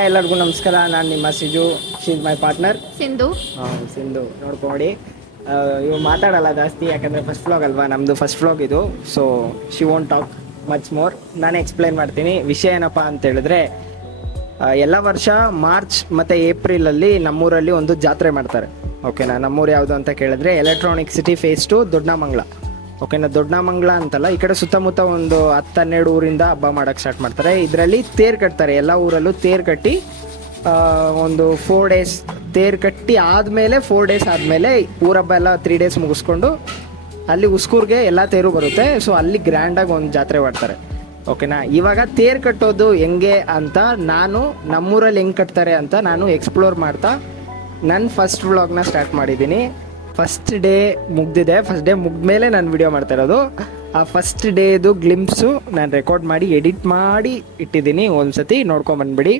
Hi ಎಲ್ಲರಿಗೂ ನಮಸ್ಕಾರ. ನಾನು ನಿಮ್ಮ Siju, she is my partner Sindhu. Sindhu. ನೋಡ್ಕೊಡಿ, ಇವು ಮಾತಾಡಲ್ಲ ಜಾಸ್ತಿ, ಯಾಕಂದರೆ ಫಸ್ಟ್ ವ್ಲಾಗ್ ಅಲ್ವಾ ನಮ್ಮದು, ಫಸ್ಟ್ ವ್ಲಾಗ್ ಇದು. So she won't talk much more. ನಾನೇ ಎಕ್ಸ್ಪ್ಲೈನ್ ಮಾಡ್ತೀನಿ. ವಿಷಯ ಏನಪ್ಪ ಅಂತ ಹೇಳಿದ್ರೆ, ಎಲ್ಲ ವರ್ಷ ಮಾರ್ಚ್ ಮತ್ತು ಏಪ್ರಿಲಲ್ಲಿ ನಮ್ಮೂರಲ್ಲಿ ಒಂದು ಜಾತ್ರೆ ಮಾಡ್ತಾರೆ. ಓಕೆನಾ? ನಮ್ಮೂರು ಯಾವುದು ಅಂತ ಕೇಳಿದ್ರೆ ಎಲೆಕ್ಟ್ರಾನಿಕ್ ಸಿಟಿ ಫೇಸ್ 2 ದೊಡ್ಡಮಂಗ್ಲ. ಓಕೆನಾ? ದೊಡ್ಡಮಂಗ್ಲ ಅಂತಲ್ಲ, ಈ ಕಡೆ ಸುತ್ತಮುತ್ತ ಒಂದು 10-12 ಊರಿಂದ ಹಬ್ಬ ಮಾಡೋಕ್ಕೆ ಸ್ಟಾರ್ಟ್ ಮಾಡ್ತಾರೆ. ಇದರಲ್ಲಿ ತೇರು ಕಟ್ತಾರೆ. ಎಲ್ಲ ಊರಲ್ಲೂ ತೇರು ಕಟ್ಟಿ ಒಂದು 4 days ತೇರು ಕಟ್ಟಿ ಆದಮೇಲೆ 4 days ಆದಮೇಲೆ ಊರಬ್ಬ ಎಲ್ಲ 3 days ಮುಗಿಸ್ಕೊಂಡು ಅಲ್ಲಿ ಉಸ್ಕೂರ್ಗೆ ಎಲ್ಲ ತೇರು ಬರುತ್ತೆ. ಸೊ ಅಲ್ಲಿ ಗ್ರ್ಯಾಂಡಾಗಿ ಒಂದು ಜಾತ್ರೆ ಮಾಡ್ತಾರೆ. ಓಕೆನಾ? ಇವಾಗ ತೇರು ಕಟ್ಟೋದು ಹೆಂಗೆ ಅಂತ ನಾನು ನಮ್ಮೂರಲ್ಲಿ ಹೆಂಗೆ ಕಟ್ತಾರೆ ಅಂತ ನಾನು ಎಕ್ಸ್ಪ್ಲೋರ್ ಮಾಡ್ತಾ ನನ್ನ ಫಸ್ಟ್ ವ್ಲಾಗ್ನ ಸ್ಟಾರ್ಟ್ ಮಾಡಿದ್ದೀನಿ. ಫಸ್ಟ್ ಡೇ ಮುಗ್ದಿದೆ. ಫಸ್ಟ್ ಡೇ ಮುಗ್ದ್ಮೇಲೆ ನಾನು ವಿಡಿಯೋ ಮಾಡ್ತಾ ಇರೋದು. ಆ ಫಸ್ಟ್ ಡೇದು ಗ್ಲಿಮ್ಸು ನಾನು ರೆಕಾರ್ಡ್ ಮಾಡಿ ಎಡಿಟ್ ಮಾಡಿ ಇಟ್ಟಿದ್ದೀನಿ. ಒಂದ್ಸತಿ ನೋಡ್ಕೊಂಬಂದ್ಬಿಡಿ.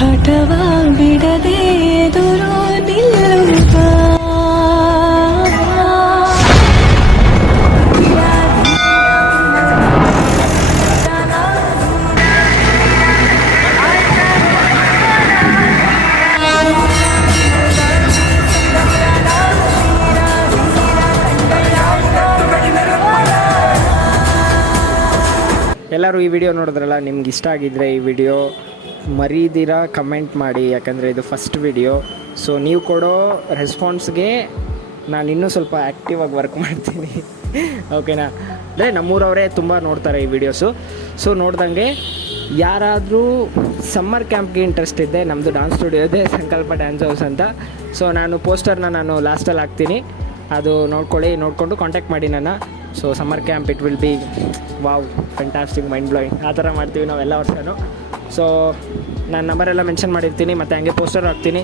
ಹಠವ ಬಿಡದೆ ಎದುರು ನಿಲ್ಲುವ ಎಲ್ಲರೂ ಈ ವಿಡಿಯೋ ನೋಡಿದ್ರಲ್ಲ, ನಿಮ್ಗೆ ಇಷ್ಟ ಆಗಿದ್ದರೆ ಈ ವಿಡಿಯೋ ಮರೀದಿರ ಕಮೆಂಟ್ ಮಾಡಿ, ಯಾಕಂದರೆ ಇದು ಫಸ್ಟ್ ವಿಡಿಯೋ. ಸೊ ನೀವು ಕೊಡೋ ರೆಸ್ಪಾನ್ಸ್ಗೆ ನಾನು ಇನ್ನೂ ಸ್ವಲ್ಪ ಆ್ಯಕ್ಟಿವ್ ಆಗಿ ವರ್ಕ್ ಮಾಡ್ತೀನಿ. ಓಕೆನಾ? ಅಂದರೆ ನಮ್ಮೂರವರೇ ತುಂಬ ನೋಡ್ತಾರೆ ಈ ವಿಡಿಯೋಸು. ಸೊ ನೋಡ್ದಂಗೆ ಯಾರಾದರೂ ಸಮ್ಮರ್ ಕ್ಯಾಂಪ್ಗೆ ಇಂಟ್ರೆಸ್ಟ್ ಇದ್ದೆ, ನಮ್ಮದು ಡಾನ್ಸ್ ಸ್ಟುಡಿಯೋ ಇದೆ, ಸಂಕಲ್ಪ ಡ್ಯಾನ್ಸ್ ಹೌಸ್ ಅಂತ. ಸೊ ನಾನು ಪೋಸ್ಟರ್ನ ನಾನು ಲಾಸ್ಟಲ್ಲಿ ಹಾಕ್ತೀನಿ, ಅದು ನೋಡಿಕೊಂಡು ಕಾಂಟ್ಯಾಕ್ಟ್ ಮಾಡಿ ನನ್ನ. So summer camp it will be wow, fantastic, mind blowing. ಆ ಥರ ಮಾಡ್ತೀವಿ ನಾವೆಲ್ಲ ವರ್ಷವೂ. ಸೊ ನಾನು ನಂಬರೆಲ್ಲ ಮೆನ್ಷನ್ ಮಾಡಿರ್ತೀನಿ, ಮತ್ತು ಹಂಗೆ ಪೋಸ್ಟರ್ ಹಾಕ್ತೀನಿ.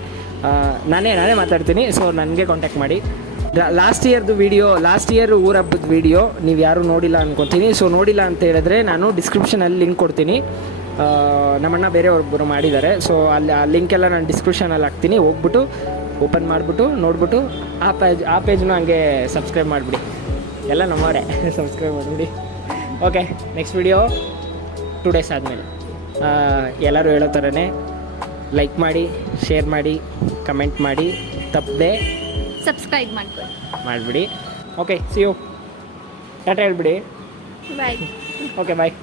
ನಾನೇ ಮಾತಾಡ್ತೀನಿ. ಸೊ ನನಗೆ ಕಾಂಟ್ಯಾಕ್ಟ್ ಮಾಡಿ. ಲಾಸ್ಟ್ ಇಯರ್ ಊರ ಹಬ್ಬದ ವೀಡಿಯೋ ನೀವು ಯಾರೂ ನೋಡಿಲ್ಲ ಅನ್ಕೊತೀನಿ. ಸೊ ನೋಡಿಲ್ಲ ಅಂತ ಹೇಳಿದ್ರೆ ನಾನು ಡಿಸ್ಕ್ರಿಪ್ಷನಲ್ಲಿ ಲಿಂಕ್ ಕೊಡ್ತೀನಿ. ನಮ್ಮಣ್ಣ ಬೇರೆಯವ್ರೊಬ್ಬರು ಮಾಡಿದ್ದಾರೆ. ಸೊ ಅಲ್ಲಿ ಆ ಲಿಂಕೆಲ್ಲ ನಾನು ಡಿಸ್ಕ್ರಿಪ್ಷನಲ್ಲಿ ಹಾಕ್ತೀನಿ. ಹೋಗ್ಬಿಟ್ಟು ಓಪನ್ ಮಾಡಿಬಿಟ್ಟು ನೋಡಿಬಿಟ್ಟು ಆ ಪೇಜ್ನೂ ಹಂಗೆ ಸಬ್ಸ್ಕ್ರೈಬ್ ಮಾಡಿಬಿಡಿ. ಎಲ್ಲ ನಮ್ಮವರೇ, ಸಬ್ಸ್ಕ್ರೈಬ್ ಮಾಡಿಬಿಡಿ. ಓಕೆ, ನೆಕ್ಸ್ಟ್ ವಿಡಿಯೋ 2 days ಆದಮೇಲೆ. ಎಲ್ಲರೂ ಹೇಳೋ ಥರನೇ ಲೈಕ್ ಮಾಡಿ, ಶೇರ್ ಮಾಡಿ, ಕಮೆಂಟ್ ಮಾಡಿ, ತಪ್ಪದೆ ಸಬ್ಸ್ಕ್ರೈಬ್ ಮಾಡಿಬಿಡಿ. Okay, C you. ಟಾಟಾ ಹೇಳ್ಬಿಡಿ. ಬಾಯ್. ಓಕೆ, ಬಾಯ್.